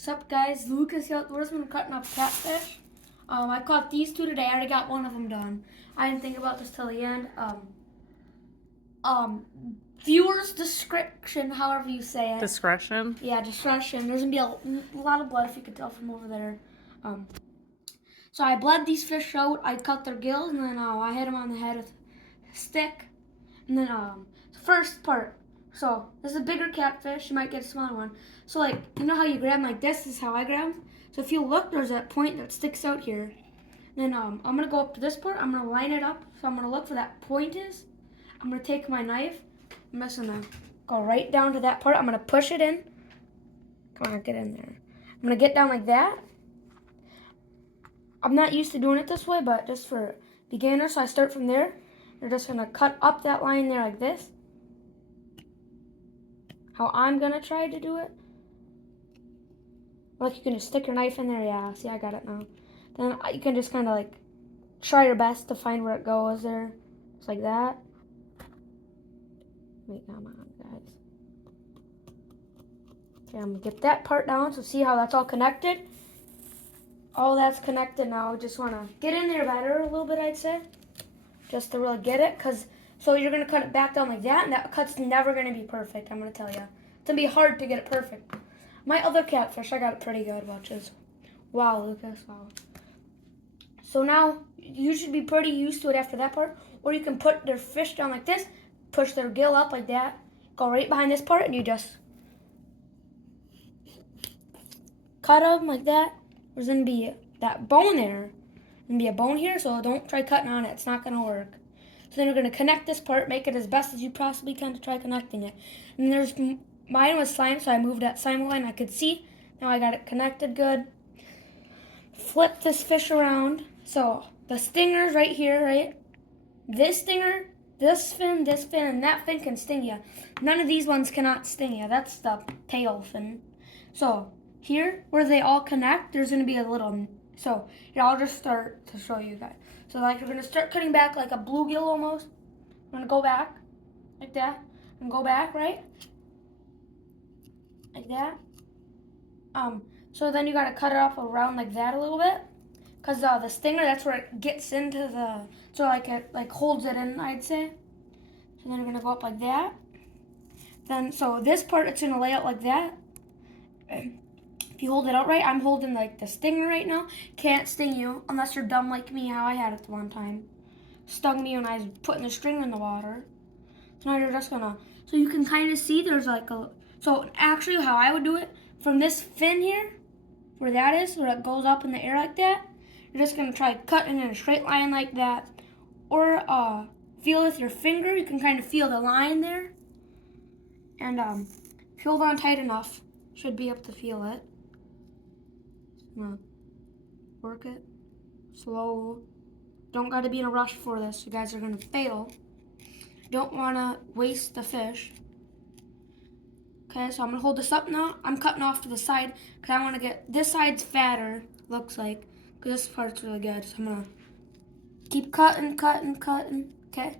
Sup guys, Lucas here outdoorsman cutting up catfish. I caught these two today. I already got one of them done. I didn't think about this till the end. Viewers discretion, however you say it. Discretion? Yeah, discretion. There's gonna be a lot of blood if you could tell from over there. So I bled these fish out. I cut their gills and then I hit them on the head with a stick. And then first part. So this is a bigger catfish. You might get a smaller one. So like, you know how you grab 'em like this? This is how I grab 'em. So if you look, there's that point that sticks out here. Then I'm gonna go up to this part. I'm gonna line it up. So I'm gonna look for that point is. I'm gonna take my knife. I'm just gonna go right down to that part. I'm gonna push it in. Come on, get in there. I'm gonna get down like that. I'm not used to doing it this way, but just for beginners, so I start from there. You're just gonna cut up that line there like this. How I'm gonna try to do it. Like you can just stick your knife in there. Yeah, see, I got it now. Then you can just kind of like try your best to find where it goes there. Just like that. Wait, come on, guys. Okay, I'm gonna get that part down. So see how that's all connected? All that's connected now. Just wanna get in there better a little bit, I'd say. Just to really get it, so you're gonna cut it back down like that, and that cut's never gonna be perfect, I'm gonna tell you. It's gonna be hard to get it perfect. My other catfish, I got it pretty good, watch this. Wow, Lucas, wow. So now, you should be pretty used to it after that part, or you can put their fish down like this, push their gill up like that, go right behind this part, and you just cut them like that. There's gonna be that bone there. There's gonna be a bone here, so don't try cutting on it, it's not gonna work. So then you're gonna connect this part, make it as best as you possibly can to try connecting it. And there's, mine was slime, so I moved that slime line I could see. Now I got it connected good. Flip this fish around. So the stinger's right here, right? This stinger, this fin, and that fin can sting you. None of these ones cannot sting you. That's the tail fin. So here, where they all connect, there's gonna be a little, so here, I'll just start to show you guys. So like you're gonna start cutting back like a bluegill almost. I'm gonna go back like that and go back, right? Like that. So then you gotta cut it off around like that a little bit, cause the stinger, that's where it gets into the, so like it like holds it in, I'd say. So then you're gonna go up like that. Then so this part, it's gonna lay out like that. If you hold it out right, I'm holding like the stinger right now. Can't sting you unless you're dumb like me, how I had it one time. Stung me when I was putting the string in the water. So now you're just gonna, so you can kind of see there's like a, so actually how I would do it, from this fin here, where that is, where it goes up in the air like that, you're just gonna try cutting in a straight line like that. Or feel with your finger, you can kind of feel the line there. And if you hold on tight enough, should be able to feel it. Work it slow. Don't got to be in a rush for this. You guys are going to fail. Don't want to waste the fish. Okay, so I'm going to hold this up now. I'm cutting off to the side because I want to get, this side's fatter, looks like, because this part's really good. So I'm going to keep cutting, okay?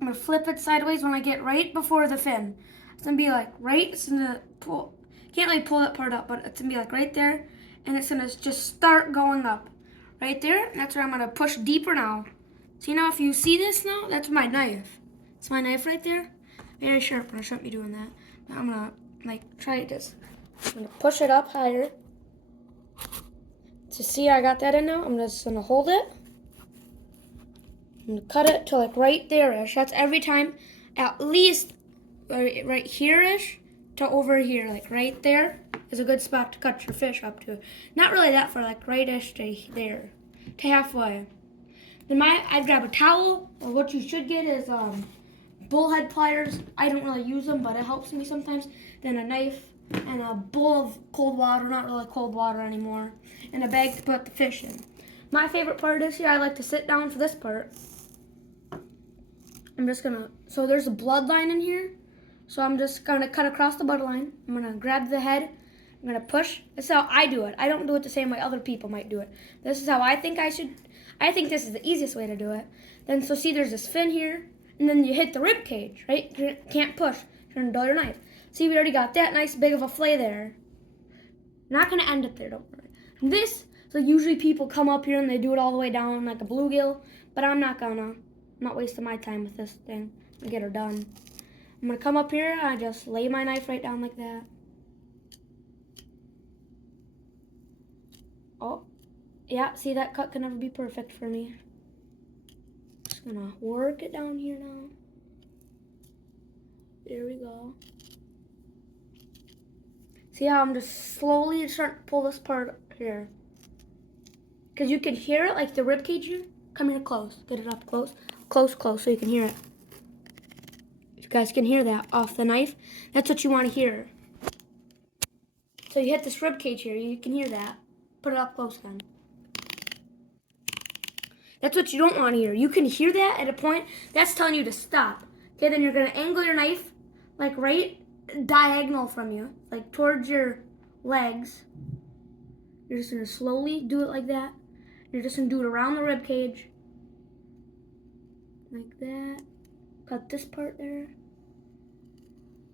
I'm going to flip it sideways when I get right before the fin. It's going to be like right, it's going to pull. Can't really pull that part up, but it's gonna be like right there, and it's gonna just start going up right there, and that's where I'm gonna push deeper now. See now, if you see this now, that's my knife. It's my knife right there, very sharp, and I shouldn't be doing that. But I'm gonna like try this. I'm gonna push it up higher. To see I got that in now, I'm just gonna hold it. I'm gonna cut it to like right there-ish. That's every time, at least right here-ish. To over here, like right there is a good spot to cut your fish up to. Not really that far, like right-ish to there, to halfway. Then I'd grab a towel, or what you should get is bullhead pliers. I don't really use them, but it helps me sometimes. Then a knife and a bowl of cold water, not really cold water anymore, and a bag to put the fish in. My favorite part is here, I like to sit down for this part. I'm just gonna, so there's a bloodline in here. So I'm just gonna cut across the butter line. I'm gonna grab the head. I'm gonna push. This is how I do it. I don't do it the same way other people might do it. This is how I think I should. I think this is the easiest way to do it. Then so see, there's this fin here, and then you hit the rib cage, right? You can't push. You're gonna dull your knife. See, we already got that nice big of a fillet there. I'm not gonna end it there, don't worry. This, so usually people come up here and they do it all the way down like a bluegill, but I'm not gonna. I'm not wasting my time with this thing. I'll get her done. I'm gonna come up here and I just lay my knife right down like that. Oh, yeah, see, that cut can never be perfect for me. Just gonna work it down here now. There we go. See how I'm just slowly starting to pull this part here. Because you can hear it, like the rib cage here. Come here close. Get it up close. Close, so you can hear it. You guys can hear that off the knife. That's what you want to hear. So you hit this rib cage here. You can hear that. Put it up close then. That's what you don't want to hear. You can hear that at a point. That's telling you to stop. Okay, then you're going to angle your knife like right diagonal from you. Like towards your legs. You're just going to slowly do it like that. You're just going to do it around the rib cage. Like that. Cut this part there.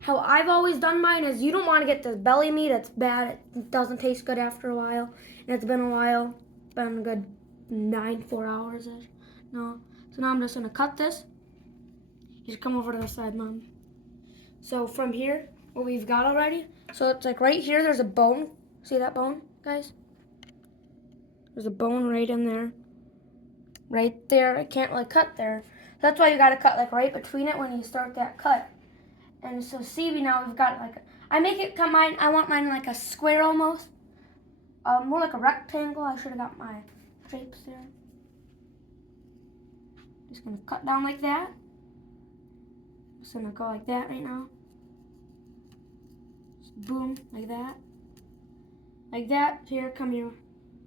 How I've always done mine is you don't want to get this belly meat. It's bad. It doesn't taste good after a while. And it's been a while. Been a good 4 hours-ish. No. So now I'm just going to cut this. Just come over to the side, Mom. So from here, what we've got already. So it's like right here, there's a bone. See that bone, guys? There's a bone right in there. Right there. I can't really cut there. That's why you got to cut like right between it when you start that cut. And so see, now we've got like, I make it come mine, I want mine like a square almost. More like a rectangle. I should have got my shapes there. Just gonna cut down like that. Just gonna go like that right now. Just boom, like that. Like that. Here, come here.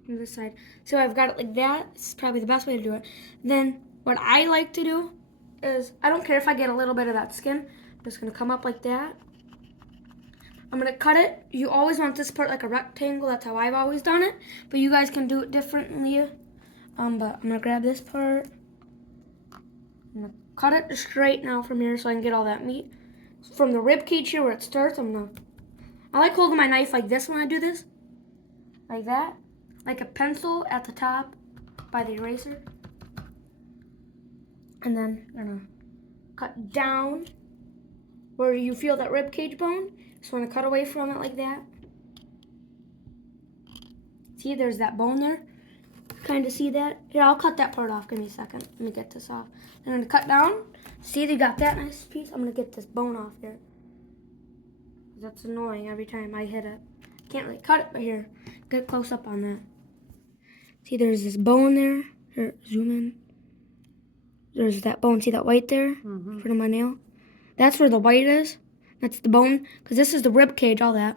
On this side. So I've got it like that. This is probably the best way to do it. Then what I like to do is, I don't care if I get a little bit of that skin. I'm just gonna come up like that. I'm gonna cut it. You always want this part like a rectangle. That's how I've always done it. But you guys can do it differently. But I'm gonna grab this part. I'm gonna cut it straight now from here so I can get all that meat. From the rib cage here where it starts, I like holding my knife like this when I do this. Like that. Like a pencil at the top by the eraser. And then I'm gonna cut down where you feel that rib cage bone. Just want to cut away from it like that. See, there's that bone there. Kind of see that? Here, I'll cut that part off. Give me a second. Let me get this off. I'm going to cut down. See, they got that nice piece. I'm going to get this bone off here. That's annoying every time I hit it. Can't really cut it, but here. Get close up on that. See, there's this bone there. Here, zoom in. There's that bone. See that white there? In front of my nail? That's where the white is. That's the bone, because this is the rib cage, all that.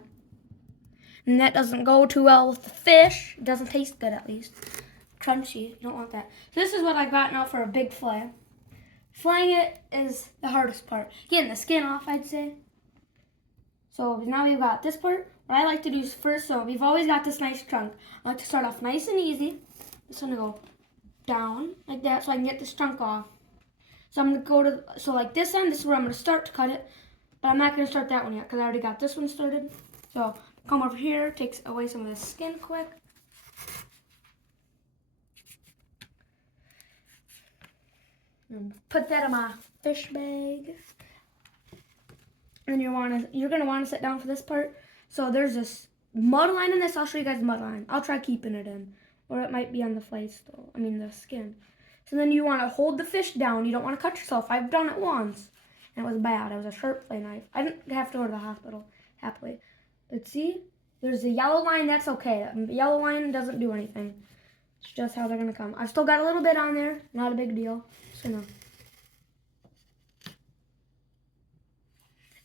And that doesn't go too well with the fish. It doesn't taste good, at least. Crunchy, you don't want that. So this is what I got now for a big fillet. Filleting it is the hardest part. Getting the skin off, I'd say. So now we've got this part. What I like to do is first, so we've always got this nice chunk. I like to start off nice and easy. Just gonna go down like that so I can get this chunk off. So I'm gonna go to, so like this end, this is where I'm gonna start to cut it. But I'm not going to start that one yet because I already got this one started. So come over here, takes away some of the skin quick. And put that in my fish bag. And you're going to want to sit down for this part. So there's this mud line in this. I'll show you guys the mud line. I'll try keeping it in. Or it might be on the fillet still. I mean the skin. So then you want to hold the fish down. You don't want to cut yourself. I've done it once. And it was bad. It was a sharp fillet knife. I didn't have to go to the hospital, happily. But see, there's a yellow line. That's okay. The yellow line doesn't do anything. It's just how they're going to come. I've still got a little bit on there. Not a big deal. Just gonna.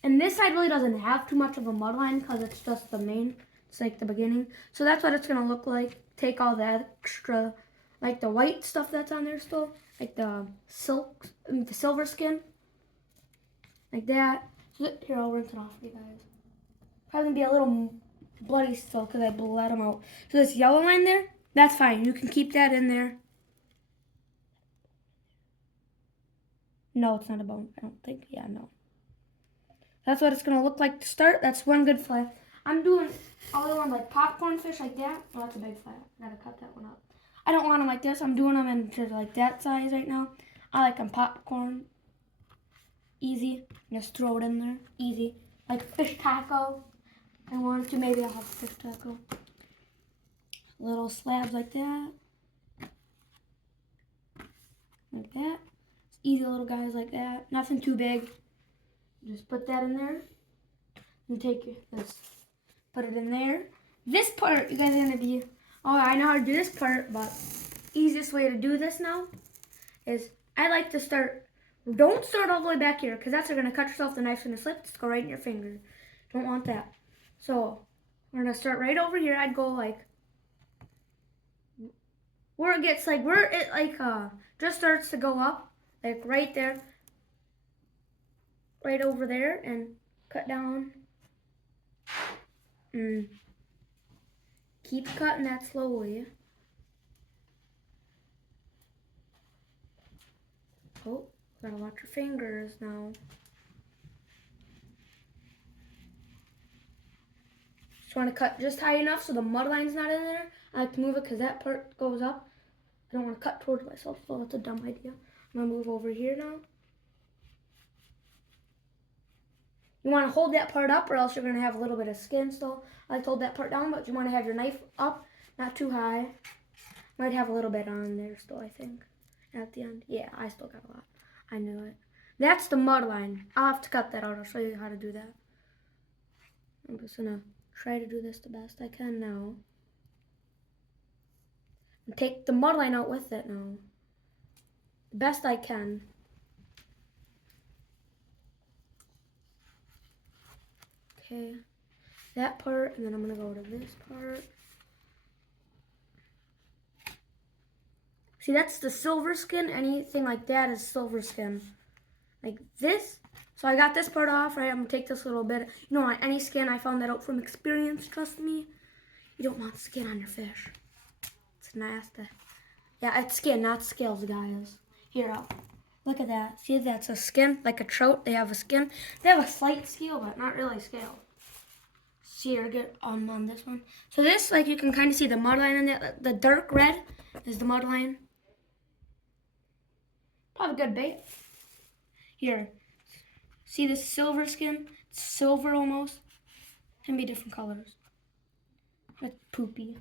And this side really doesn't have too much of a mud line because it's just the main. It's like the beginning. So that's what it's going to look like. Take all that extra, like the white stuff that's on there still. Like the silver skin. Like that. Here, I'll rinse it off for you guys. Probably gonna be a little bloody still because I bled them out. So this yellow line there, that's fine. You can keep that in there. No, it's not a bone. I don't think. Yeah, no. That's what it's gonna look like to start. That's one good fillet. I'm doing all of them like popcorn fish like that. Oh, that's a big flat. Gotta cut that one up. I don't want them like this. I'm doing them into like that size right now. I like them popcorn. Easy. Just throw it in there. Easy. Like fish taco. I want to. Maybe I'll have fish taco. Little slabs like that. Like that. Easy little guys like that. Nothing too big. Just put that in there. And take this. Put it in there. This part, you guys are gonna be, oh, I know how to do this part, but easiest way to do this now is I like to start, don't start all the way back here, because that's gonna cut yourself, the knife's gonna slip, it's go right in your finger. Don't want that. So we're gonna start right over here. I'd go like where it gets like where it like just starts to go up, like right there, right over there, and cut down. Keep cutting that slowly. Oh, gotta watch your fingers now. Just want to cut just high enough so the mud line's not in there. I like to move it because that part goes up. I don't want to cut towards myself, so that's a dumb idea. I'm gonna move over here now. You want to hold that part up or else you're gonna have a little bit of skin still. I like to hold that part down, but you want to have your knife up, not too high. Might have a little bit on there still, I think. At the end. Yeah, I still got a lot. I knew it. That's the mud line. I'll have to cut that out. I'll show you how to do that. I'm just gonna try to do this the best I can now. And take the mud line out with it now. The best I can. Okay. That part, and then I'm gonna go to this part. See, that's the silver skin. Anything like that is silver skin. Like this. So I got this part off, right? I'm gonna take this little bit. You know, on any skin, I found that out from experience, trust me. You don't want skin on your fish. It's nasty. Yeah, it's skin, not scales, guys. Here, look at that. See, that's a skin, like a trout. They have a skin. They have a slight scale, but not really scale. See here, get on this one. So this, like, you can kind of see the mud line in there. The dark red is the mud line. Probably good bait. Here, see this silver skin? It's silver almost. Can be different colors. That's poopy.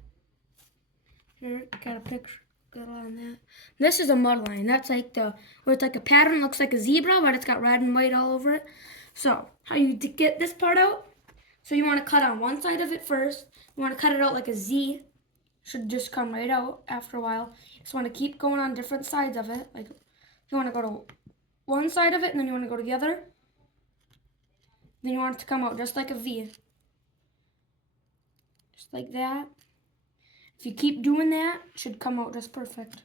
Here, got a picture. Good on that. This is a mud line. That's like where it's like a pattern, looks like a zebra, but it's got red and white all over it. So, how you get this part out? So you want to cut on one side of it first. You want to cut it out like a Z. Should just come right out after a while. You just want to keep going on different sides of it. Like, you want to go to one side of it, and then you want to go to the other. Then you want it to come out just like a V. Just like that. If you keep doing that, it should come out just perfect.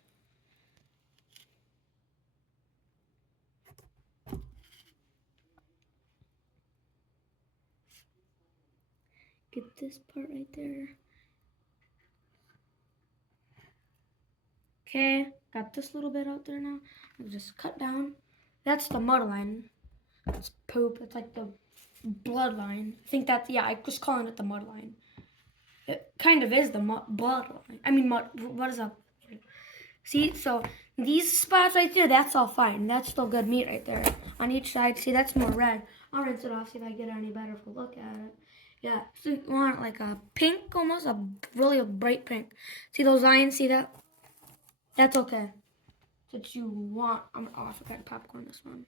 Get this part right there. Okay, got this little bit out there now. I'll just cut down. That's the mud line. It's poop. It's like the blood line. I think that's, yeah, I was calling it the mud line. It kind of is the blood line. I mean, what is up? See, so these spots right there, that's all fine. That's still good meat right there. On each side, see, that's more red. I'll rinse it off, see if I get any better of a look at it. Yeah, so you want like a pink almost, a really bright pink. See those lines, see that? That's okay. That's what you want. Oh, I forgot to popcorn this one.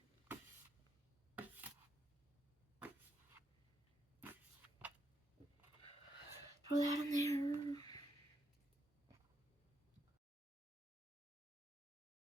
Throw that in